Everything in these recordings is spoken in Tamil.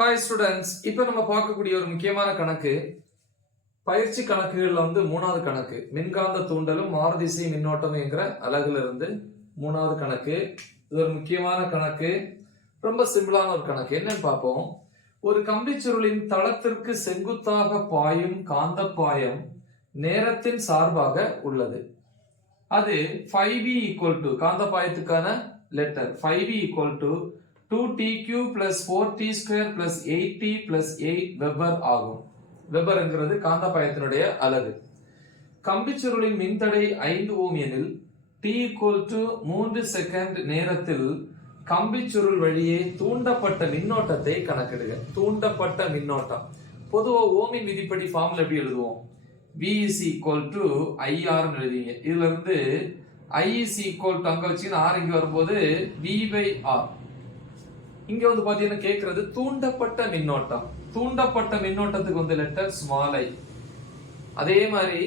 ஹாய் ஸ்டூடெண்ட்ஸ், இப்போ நம்ம பார்க்கக்கூடிய ஒரு முக்கியமான கணக்கு பயிற்சி கணக்குகள்ல மூணாவது கணக்கு மின்காந்த தூண்டலும் மாறுதிசை மின்னோட்டம் என்கிற அலகுல இருந்து மூணாவது கணக்கு. இது ஒரு முக்கியமான கணக்கு, ரொம்ப சிம்பிளான ஒரு கணக்கு. என்னன்னு பார்ப்போம். ஒரு கம்பிச்சுருளின் தளத்திற்கு செங்குத்தாக பாயும் காந்த பாயம் நேரத்தின் சார்பாக உள்ளது. அது 5v = காந்த பாயத்துக்கான letter 5v = 2tq plus 4t² plus 8t plus 8 weber ஆகும். வெபர் என்கிறது காந்த பாயத்தினுடைய அலகு. கம்பிச்சுருளின் மின்தடை 5 ஓம் எனில் t = 3 செகண்ட் நேரத்தில் கம்பிச்சுருள் வழியே தூண்டப்பட்ட மின்னோட்டத்தை கணக்கிடுக. தூண்டப்பட்ட மின்னோட்டம் பொதுவா ஓமின் விதிப்படி ஃபார்முலா எப்படி எழுதுவோம்? v = IR எழுதிங்க. இதுல இருந்து I = அங்க வச்சீங்கன்னா r இங்க வரும்போது v/r. இங்க பாத்தீங்கன்னா கேக்குறது தூண்டப்பட்ட மின்னோட்டம். தூண்டப்பட்ட மின்னோட்டத்துக்கு லெட்டர் ஸ்மால் i. அதே மாதிரி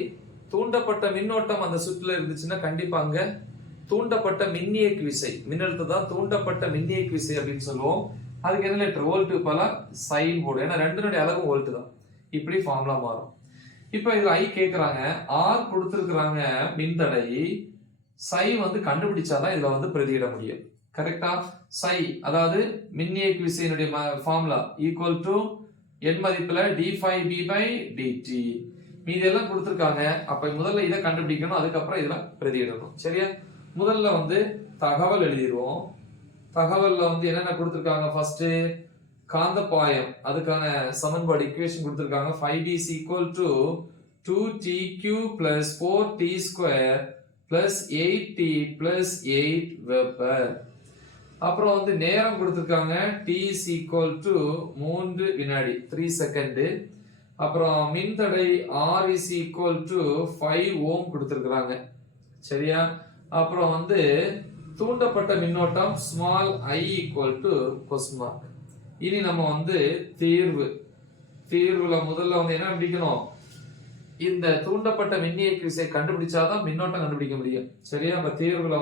தூண்டப்பட்ட மின்னோட்டம் அந்த சுற்றுல இருந்துச்சுன்னா கண்டிப்பா அங்க தூண்டப்பட்ட மின்னியக்கு விசை, மின்னழுத்தம் தான் தூண்டப்பட்ட மின்னியக்கு விசை அப்படின்னு சொல்லுவோம். அதுக்கு என்ன லெட்டர்? வோல்ட் பல சைன் போர்டு. ஏன்னா ரெண்டுனுடைய அளவும் வோல்ட் தான். இப்படி ஃபார்முலா மாறும். இப்ப இதுல ஐ கேக்குறாங்க, ஆர் கொடுத்திருக்கிறாங்க மின்தடை, சை கண்டுபிடிச்சாதான் இதுல பிரதியிட முடியும். கரெக்டா? சை அதாவது மின்னியக்கு விசையினுடைய ஃபார்முலா = n மதிப்புல d∅b/dt. மீதி எல்லாம் கொடுத்திருக்காங்க. அப்ப முதல்ல இதை கண்டுபிடிக்கணும், அதுக்கப்புறம் இதுல பிரதியிடணும். சரியா? முதல்ல தகவல் எழுதிடுவோம். தகவல்ல என்னென்ன கொடுத்திருக்காங்க? ஃபர்ஸ்ட் காந்த பாயம், அதுக்கான சமன்பாடு ஈக்குவேஷன் கொடுத்திருக்காங்க. 5b = 2tq plus 4t² plus 8t plus 8 weber. அப்புறம் நேரம் கொடுத்திருக்காங்க. t = 3 வினாடி 3 செகண்ட். அப்புறம் மின்தடை r = 5 ஓம் கொடுத்திருக்காங்க. சரியா? அப்புறம் தூண்டப்பட்ட மின்னோட்டம் ஸ்மால் i = ? இனி நம்ம தீர்வுல முதல்ல என்ன கண்டுபிடிக்கணும்? இந்த தூண்டப்பட்ட மின்னியக்கு விசை கண்டுபிடிச்சாதான் மின்னோட்டம் கண்டுபிடிக்க முடியும். சரியா? அப்ப தீர்வுல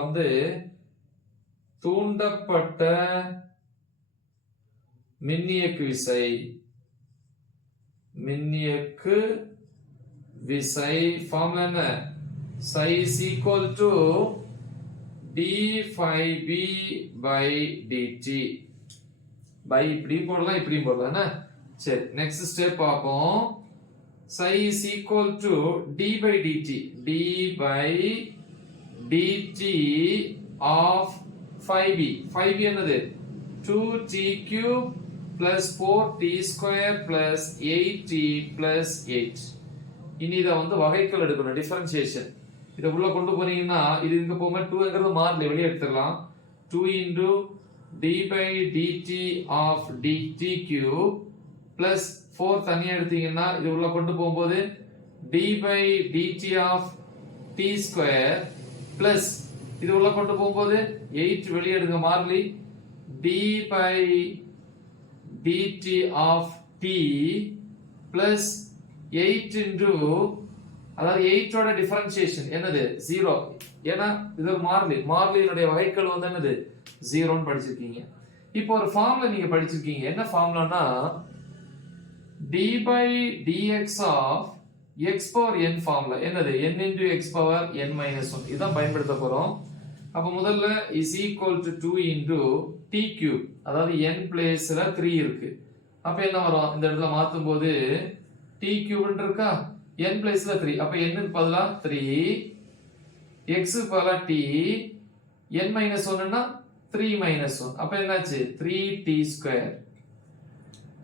தூண்டப்பட்ட மின்னியக்கு விசை ஃபார்முலா என்ன? psi = d∅b/dt. பை இப்படி போடலாம், இப்படி போடலாம். சரி, நெக்ஸ்ட் ஸ்டெப் பார்ப்போம். psi = d/dt. d/dt of 5b. 5b என்னது? 2tq plus 4t² plus 8t plus 8. இனி இதை வகைக்கெழு எடுக்கணும், டிஃபரன்சியேஷன். இதை உள்ள கொண்டு போனீங்கன்னா இது இங்க போகும்போது 2ங்கிறது மாறல, வெளியே எடுத்துடலாம். 2 d/dt of dtq plus 4 தனியா எடுத்தீங்கன்னா இது உள்ள கொண்டு போகும்போது d/dt of t² plus இது உள்ள கொண்டு போகும்போது 8 வெளியே எடுங்க, மாறலி. d/dt of t plus 8 into அதாவது 8 ஓட டிஃபரன்சியேஷன் என்னது? 0. ஏன்னா இது ஒரு மாறிலி, மாறிலியினுடைய வகைக்கெழு என்னது? 0ன்னு படிச்சிருக்கீங்க. இப்போ ஒரு ஃபார்முலா நீங்க படிச்சிருக்கீங்க. என்ன ஃபார்முலானா d/dx of x power n formula. என்னது? n into x power n minus 1. இதான் பயன்படுத்த போறோம். அப்ப முதல்ல is equal to 2 into t⁵. அதாவது n பிளேஸ்ல 3 இருக்கு. அப்ப என்ன வரும்? இந்த இடத்துல மாத்தும் போது t³ இருக்கா, n பிளேஸ்ல 3. அப்ப n க்கு பதிலா 3, x க்கு பதிலா t, n minus 1 னா 3 minus 1. அப்ப என்னாச்சு? 3t².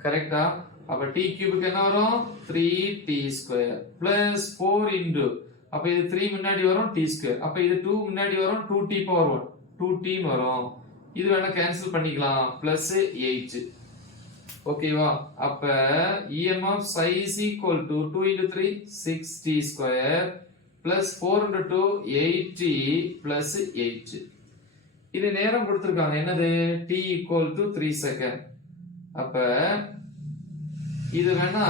கரெக்டா? அப்ப t³ க்கு என்ன வரும்? 3t² plus 4 into அப்ப இது 3 முன்னாடி வரும் t². அப்ப இது 2 முன்னாடி வரும் 2t⁴1 2t வரும். இது வேணா கேன்சல் பண்ணிக்கலாம், plus 8. ஓகேவா? அப்ப EMF psi = 2 into 3 6t² plus 4 into 2 8t plus 8. இது நேரம் கொடுத்திருக்காங்க. என்னது? t = 3 second. அப்ப இது வேணா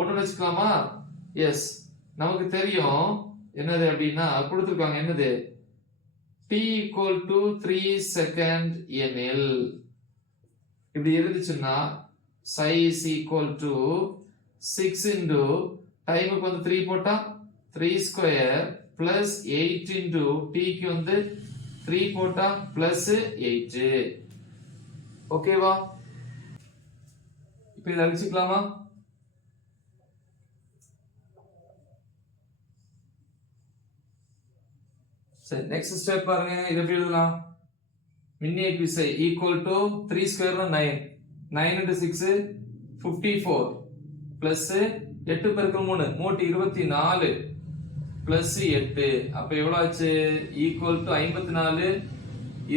ஒண்ணு வச்சுக்கலாமா? எஸ், நமக்கு தெரியும் என்னது அப்படின்னா கொடுத்திருக்காங்க. என்னது? t = 3 செகண்ட் எனில் இப்படி இருந்துச்சுன்னா psi is equal to 6 into டைமுக்கு வந்து 3 போட்டா 3 ஸ்கொயர் பிளஸ் 8 into t க்கு வந்து 3 போட்டா பிளஸ் 8. ஓகேவா? இப்ப இதை அழிச்சுக்கலாமா? சரி, நெக்ஸ்ட் ஸ்டெப் பாருங்க. இது எப்படி எழுதலாம்? மின்னியக்கு விசை equal to 3 square 9 9 into 6 54 plus 8 பெருக்கல் 3 24 பிளஸ் 8 அப்ப எவ்வளவு ஆச்சு? Equal to 54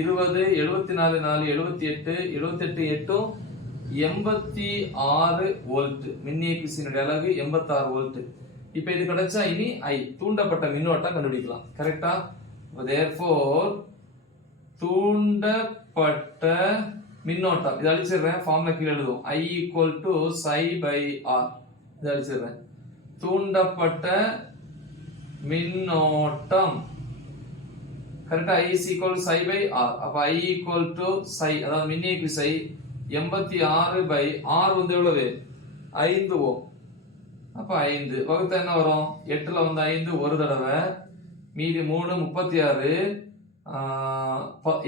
20 74 4 78 78 8 86 volt. மின்னியக்கு விசையினுடைய அலகு 86 வோல்ட். இப்ப இது கிடைச்சா இனி I தூண்டப்பட்ட மின்னோட்டம் கண்டுபிடிக்கலாம். கரெக்டா? therefore தூண்டப்பட்ட மின்னோட்டம் இதை அழிச்சிடுறேன். ஃபார்முலா கீழே எழுதுவோம். I equal to psi by R. இதை அழிச்சிடுறேன். தூண்டப்பட்ட மின்னோட்டம் கரெக்டா? I is equal to psi by R. அப்ப I equal to psi அதாவது மின்னியக்கு விசை 86 by R வந்து எவ்வளவு? 5 ஓம். அப்ப 5 வகுத்தா என்ன வரும்? 8ல வந்து 5 ஒரு தடவை, மீதி 3 36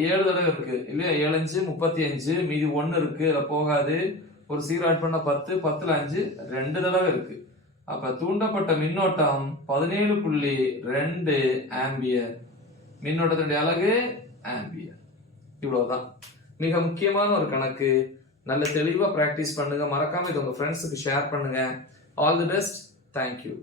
7 தடவை இருக்கு இல்லையா? 7 5 35, மீதி 1 இருக்கு, அதுல போகாது. ஒரு 0 ஆட் பண்ண 10, 10ல 5 2 தடவை இருக்கு. அப்ப தூண்டப்பட்ட மின்னோட்டம் 17.2 ஆம்பியர். மின்னோட்டத்தினுடைய அலகு ஆம்பியர். இவ்வளவுதான். மிக முக்கியமான ஒரு கணக்கு. நல்ல தெளிவா பிராக்டிஸ் பண்ணுங்க. மறக்காம இது உங்க ஃப்ரெண்ட்ஸுக்கு ஷேர் பண்ணுங்க. All the best. தேங்க்யூ.